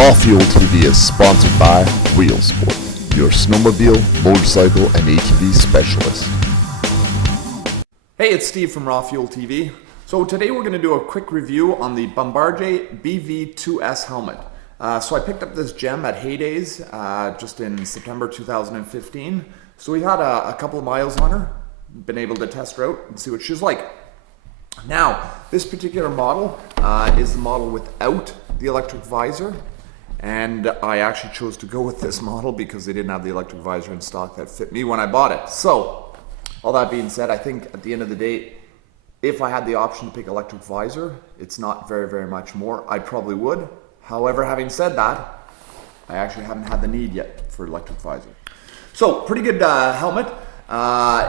RawFuelTV is sponsored by Real Sport, your snowmobile, motorcycle, and ATV specialist. Hey, it's Steve from RawFuelTV. So today we're going to do a quick review on the Bombardier BV2S helmet. So I picked up this gem at Heydays just in September 2015. So we had a couple of miles on her, been able to test her out and see what she's like. Now, this particular model is the model without the electric visor, and I actually chose to go with this model because they didn't have the electric visor in stock that fit me when I bought it. So, all that being said, I think at the end of the day, if I had the option to pick electric visor, it's not very much more. I probably would. However, having said that, I actually haven't had the need yet for electric visor. So, pretty good helmet.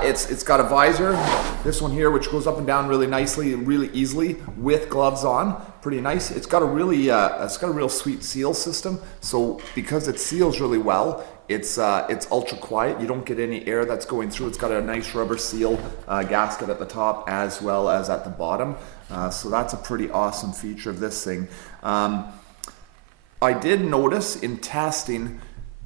It's got a visor, this one here, which goes up and down really nicely, really easily with gloves on. Pretty nice. It's got a real sweet seal system. So because it seals really well, it's ultra quiet. You don't get any air that's going through. It's got a nice rubber seal gasket at the top as well as at the bottom. So that's a pretty awesome feature of this thing. I did notice in testing,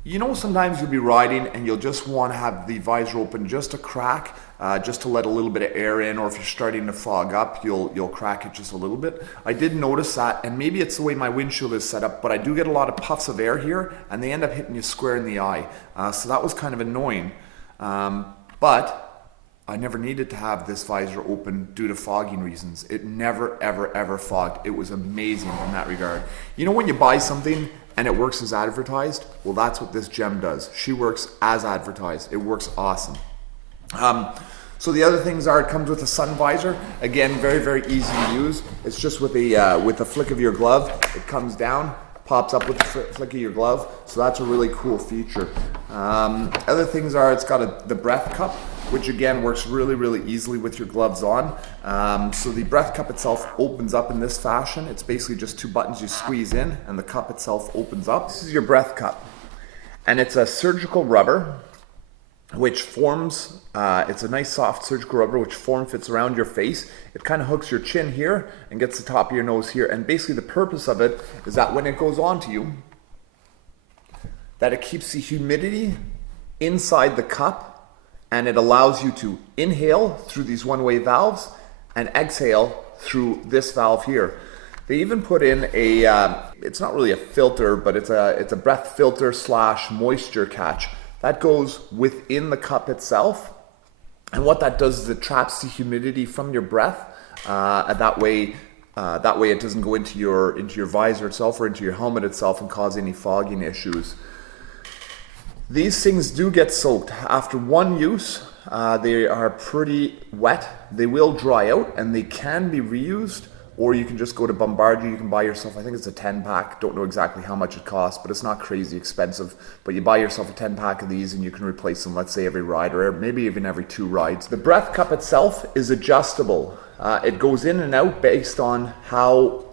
you know, sometimes you'll be riding and you'll just want to have the visor open just a crack, just to let a little bit of air in, or if you're starting to fog up, you'll crack it just a little bit. I did notice that, and maybe it's the way my windshield is set up, but I do get a lot of puffs of air here, and they end up hitting you square in the eye. So that was kind of annoying. But I never needed to have this visor open due to fogging reasons. It never, ever fogged. It was amazing in that regard. You know when you buy something and it works as advertised? Well, that's what this gem does. She works as advertised. It works awesome. So the other things are, it comes with a sun visor. Again, very easy to use. It's just with a flick of your glove. It comes down, pops up with the flick of your glove. So that's a really cool feature. Other things are, it's got the breath cup, which again works really easily with your gloves on. So the breath cup itself opens up in this fashion. It's basically just two buttons you squeeze in and the cup itself opens up. This is your breath cup, and it's a surgical rubber which forms, it's a nice soft surgical rubber which fits around your face. It kind of hooks your chin here and gets the top of your nose here, and basically the purpose of it is that when it goes onto you, that it keeps the humidity inside the cup, and it allows you to inhale through these one-way valves and exhale through this valve here. They even put in it's not really a filter, but it's a breath filter / moisture catch that goes within the cup itself. And what that does is it traps the humidity from your breath. And that way it doesn't go into your visor itself or into your helmet itself and cause any fogging issues. These things do get soaked. After one use, they are pretty wet. They will dry out and they can be reused, or you can just go to Bombardier. You can buy yourself, I think it's a 10-pack. Don't know exactly how much it costs, but it's not crazy expensive. But you buy yourself a 10-pack of these and you can replace them, let's say every ride, or maybe even every 2 rides. The breath cup itself is adjustable. It goes in and out based on how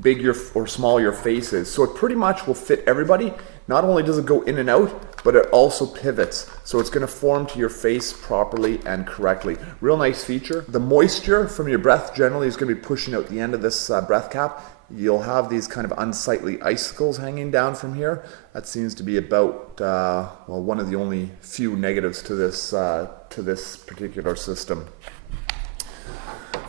big or small your face is. So it pretty much will fit everybody. Not only does it go in and out, but it also pivots. So it's going to form to your face properly and correctly. Real nice feature. The moisture from your breath generally is going to be pushing out the end of this breath cap. You'll have these kind of unsightly icicles hanging down from here. That seems to be about, one of the only few negatives to this particular system.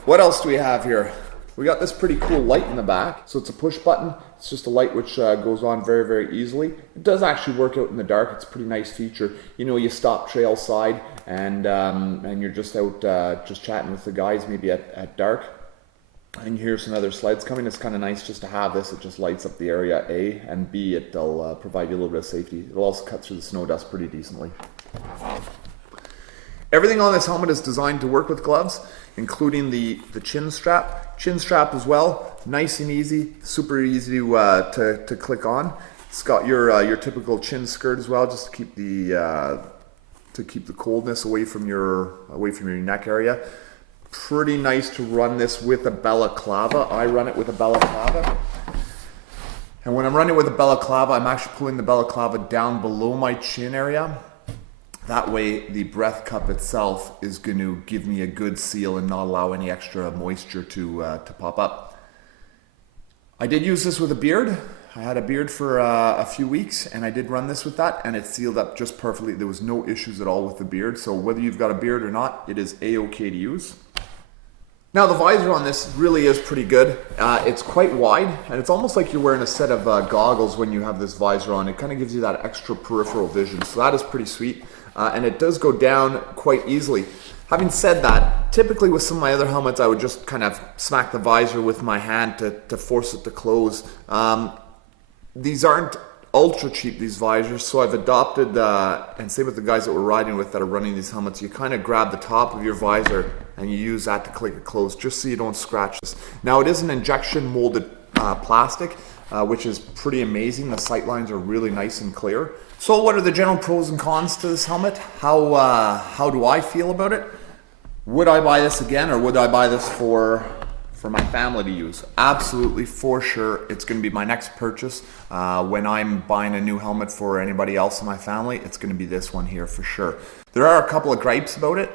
What else do we have here? We got this pretty cool light in the back. So it's a push button. It's just a light which goes on very easily. It does actually work out in the dark. It's a pretty nice feature. You know, you stop trail side and you're just out just chatting with the guys maybe at dark, and you hear some other sleds coming. It's kind of nice just to have this. It just lights up the area, A, and B, it'll provide you a little bit of safety. It'll also cut through the snow dust pretty decently. Everything on this helmet is designed to work with gloves, including the chin strap. Chin strap as well, nice and easy, super easy to click on. It's got your typical chin skirt as well, just to keep the coldness away from your neck area. Pretty nice to run this with a balaclava. I run it with a balaclava. And when I'm running with a balaclava, I'm actually pulling the balaclava down below my chin area. That way the breath cup itself is going to give me a good seal and not allow any extra moisture to pop up. I did use this with a beard. I had a beard for a few weeks, and I did run this with that, and it sealed up just perfectly. There was no issues at all with the beard, so whether you've got a beard or not, it is a-okay to use. Now the visor on this really is pretty good. It's quite wide, and it's almost like you're wearing a set of goggles when you have this visor on. It kind of gives you that extra peripheral vision, so that is pretty sweet. And it does go down quite easily. Having said that, typically with some of my other helmets, I would just kind of smack the visor with my hand to force it to close. These aren't ultra cheap, these visors, so I've adopted, and same with the guys that we're riding with that are running these helmets, you kind of grab the top of your visor and you use that to click it closed just so you don't scratch this. Now it is an injection molded plastic, which is pretty amazing. The sight lines are really nice and clear. So what are the general pros and cons to this helmet? How do I feel about it? Would I buy this again, or would I buy this for my family to use? Absolutely, for sure. It's going to be my next purchase. When I'm buying a new helmet for anybody else in my family, it's going to be this one here for sure. There are a couple of gripes about it.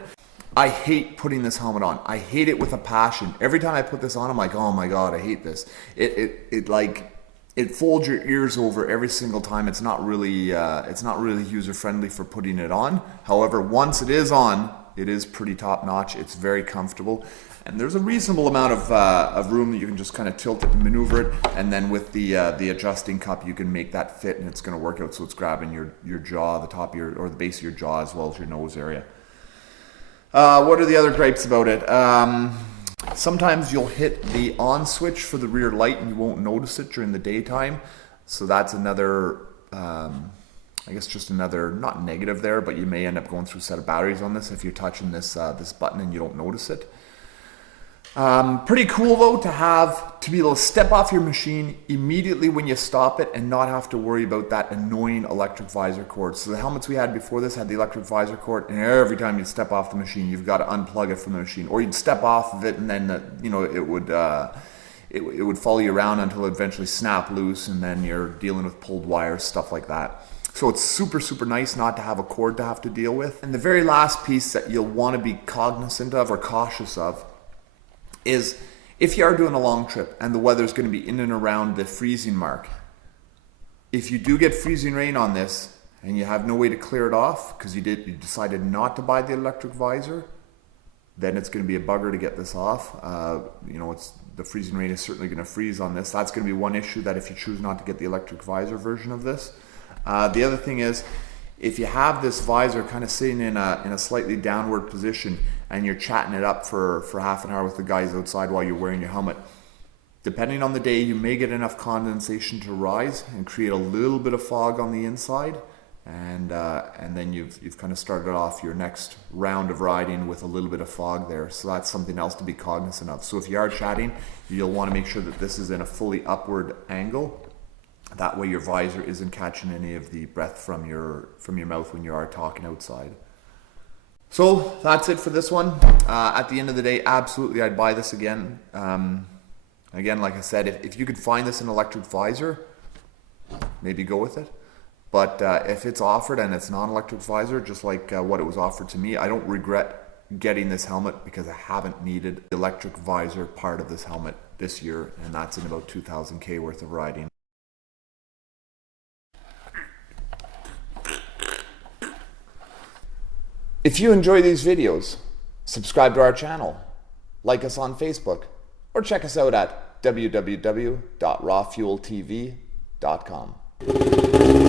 I hate putting this helmet on. I hate it with a passion. Every time I put this on, I'm like, oh my God, I hate this. It folds your ears over every single time. It's not really user friendly for putting it on. However, once it is on, it is pretty top notch. It's very comfortable, and there's a reasonable amount of room that you can just kind of tilt it and maneuver it. And then with the adjusting cup, you can make that fit, and it's going to work out so it's grabbing your jaw, the top of your, or the base of your jaw, as well as your nose area. What are the other gripes about it? Sometimes you'll hit the on switch for the rear light and you won't notice it during the daytime. So that's another, I guess just another, not negative there, but you may end up going through a set of batteries on this if you're touching this this button and you don't notice it. Pretty cool though to be able to step off your machine immediately when you stop it and not have to worry about that annoying electric visor cord. So the helmets we had before this had the electric visor cord, and every time you'd step off the machine, you've got to unplug it from the machine, or you'd step off of it and then it would follow you around until it eventually snap loose, and then you're dealing with pulled wires, stuff like that. So it's super, super nice not to have a cord to have to deal with. And the very last piece that you'll want to be cognizant of or cautious of is if you are doing a long trip and the weather's going to be in and around the freezing mark. If you do get freezing rain on this and you have no way to clear it off because you decided not to buy the electric visor, then it's going to be a bugger to get this off. The freezing rain is certainly going to freeze on this. That's going to be one issue, that if you choose not to get the electric visor version of this. The other thing is, if you have this visor kind of sitting in a slightly downward position and you're chatting it up for half an hour with the guys outside while you're wearing your helmet, depending on the day, you may get enough condensation to rise and create a little bit of fog on the inside, and then you've kind of started off your next round of riding with a little bit of fog there. So that's something else to be cognizant of. So if you are chatting, you'll want to make sure that this is in a fully upward angle. That way your visor isn't catching any of the breath from your mouth when you are talking outside. So that's it for this one. At the end of the day, absolutely I'd buy this again. Again, like I said, if you could find this in electric visor, maybe go with it. But if it's offered and it's non-electric visor, just like what it was offered to me, I don't regret getting this helmet because I haven't needed the electric visor part of this helmet this year, and that's in about 2,000 worth of riding. If you enjoy these videos, subscribe to our channel, like us on Facebook, or check us out at www.RawFuelTV.com.